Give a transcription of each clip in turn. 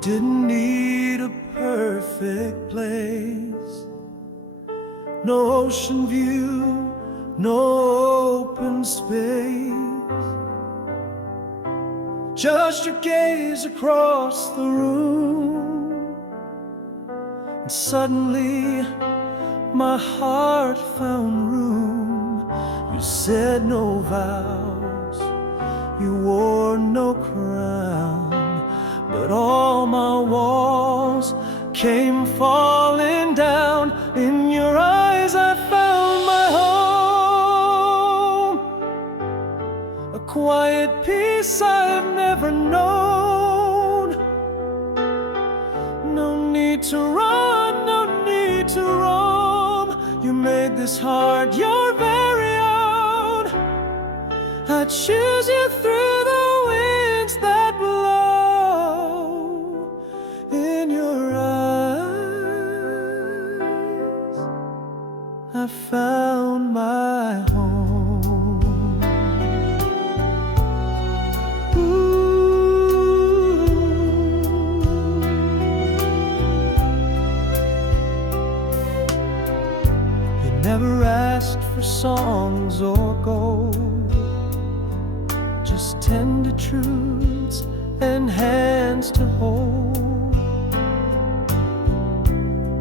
didn't need a perfect place, no ocean view, no open space, just your gaze across the room. And suddenly my heart found room. You said no vows, you wore no crown, but all my walls came falling down. In your eyes I found my home, a quiet peace I've never known. No need to run, no need to roam. You made this heart your very own. I choose you through the winds that blow. In your eyes I found my home. Ooh. You never asked for songs or gold, just tender truths and hands to hold.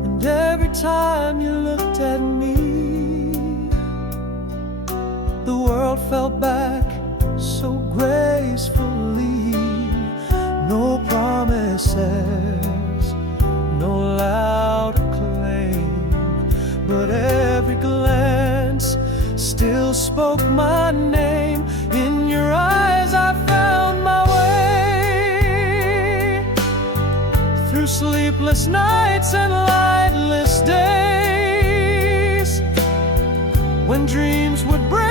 And every time you looked at me, the world fell back so gracefully. No promises, no loud acclaim, but every glance still spoke my name. In your eyes I found my way, through sleepless nights and lightless days, when dreams would break